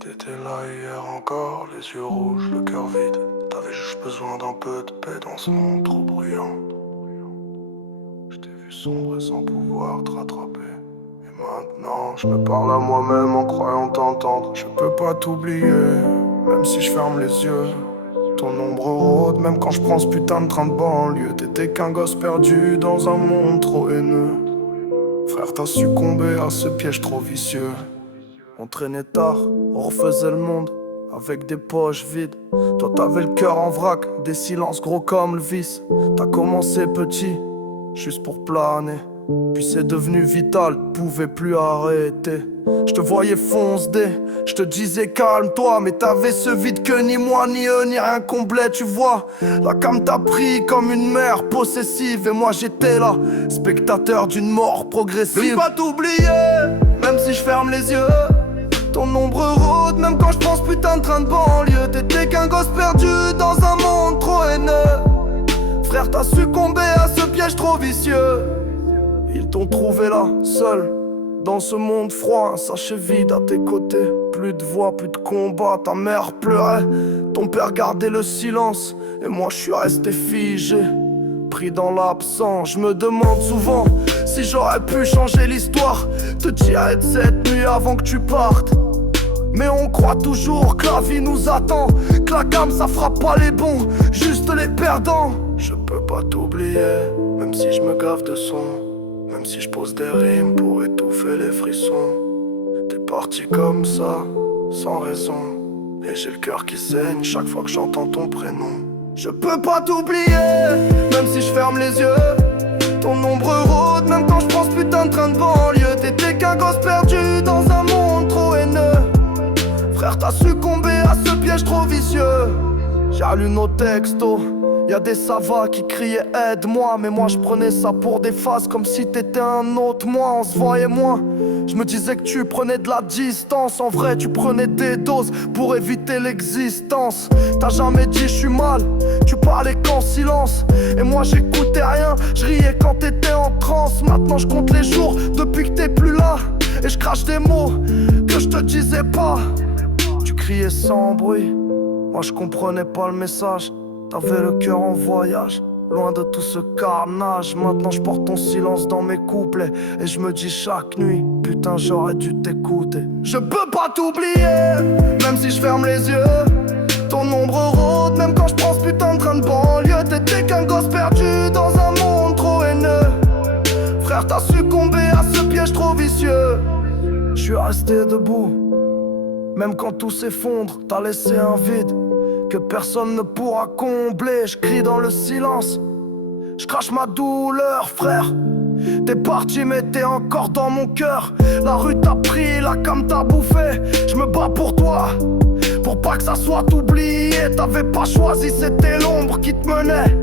T'étais là hier encore, les yeux rouges, le cœur vide. T'avais juste besoin d'un peu de paix dans ce monde trop bruyant. Je t'ai vu sombrer sans pouvoir te rattraper. Et maintenant, je me parle à moi-même en croyant t'entendre. Je peux pas t'oublier, même si je ferme les yeux. Ton ombre rôde, même quand je prends ce putain de train de banlieue. T'étais qu'un gosse perdu dans un monde trop haineux. Frère, t'as succombé à ce piège trop vicieux. On traînait tard, on refaisait le monde avec des poches vides. Toi t'avais le cœur en vrac, des silences gros comme le vice. T'as commencé petit, juste pour planer. Puis c'est devenu vital, pouvais plus arrêter. Je te voyais foncer, je te disais calme-toi. Mais t'avais ce vide que ni moi, ni eux, ni rien comblait, tu vois. La cam t'a pris comme une mère possessive. Et moi j'étais là, spectateur d'une mort progressive. Je peux pas t'oublier, même si je ferme les yeux. Ton ombre rôde, même quand je pense putain de train de banlieue. T'étais qu'un gosse perdu dans un monde trop haineux. Frère, t'as succombé à ce piège trop vicieux. Ils t'ont trouvé là, seul, dans ce monde froid, un sachet vide à tes côtés. Plus de voix, plus de combat, ta mère pleurait, ton père gardait le silence. Et moi je suis resté figé, pris dans l'absence. Je me demande souvent si j'aurais pu changer l'histoire, te tirer de cette nuit avant que tu partes. Mais on croit toujours que la vie nous attend, que la gamme ça fera pas les bons, juste les perdants. Je peux pas t'oublier, même si je me gaffe de son, même si je pose des rimes pour étouffer les frissons. T'es parti comme ça, sans raison, et j'ai le cœur qui saigne chaque fois que j'entends ton prénom. Je peux pas t'oublier, même si je ferme les yeux. Ton ombre rôde, même quand je pense putain de train de banlieue. T'étais qu'un gosse perdu dans un monde trop haineux. Frère, t'as succombé à ce piège trop vicieux. J'ai lu nos textos, y'a des savas qui criaient aide-moi. Mais moi je prenais ça pour des phases, comme si t'étais un autre moi. On se voyait moins, je me disais que tu prenais de la distance. En vrai tu prenais des doses pour éviter l'existence. T'as jamais dit je suis mal, tu parlais qu'en silence. Et moi j'écoutais rien, je riais quand t'étais en transe. Maintenant je compte les jours depuis que t'es plus là. Et je crache des mots que je te disais pas. Tu criais sans bruit, moi je comprenais pas le message. T'avais le cœur en voyage, loin de tout ce carnage. Maintenant je porte ton silence dans mes couplets. Et je me dis chaque nuit, putain j'aurais dû t'écouter. Je peux pas t'oublier, même si je ferme les yeux. Ton ombre rôde, même quand je pense putain de train de banlieue. T'étais qu'un gosse perdu dans un monde trop haineux. Frère, t'as succombé à ce piège trop vicieux. Je suis resté debout, même quand tout s'effondre. T'as laissé un vide que personne ne pourra combler. Je crie dans le silence, je crache ma douleur, frère. T'es parti mais t'es encore dans mon cœur. La rue t'a pris, la cam t'a bouffé. Je me bats pour toi, pour pas que ça soit oublié. T'avais pas choisi, c'était l'ombre qui te menait.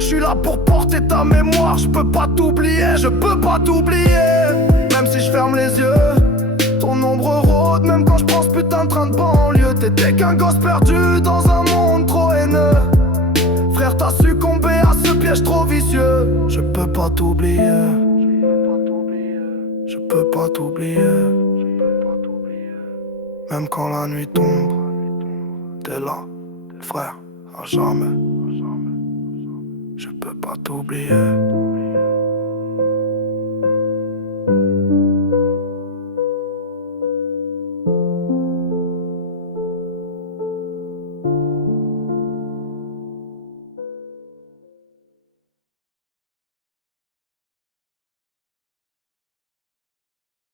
Je suis là pour porter ta mémoire, je peux pas t'oublier. Je peux pas t'oublier, même si je ferme les yeux. Ton ombre rôde, même quand je pense putain de train de banlieue. T'étais qu'un gosse perdu dans un monde trop haineux. Frère, t'as succombé à ce piège trop vicieux. Je peux pas t'oublier, je peux pas t'oublier. Même quand la nuit tombe, t'es là, frère, à jamais. Je peux pas t'oublier.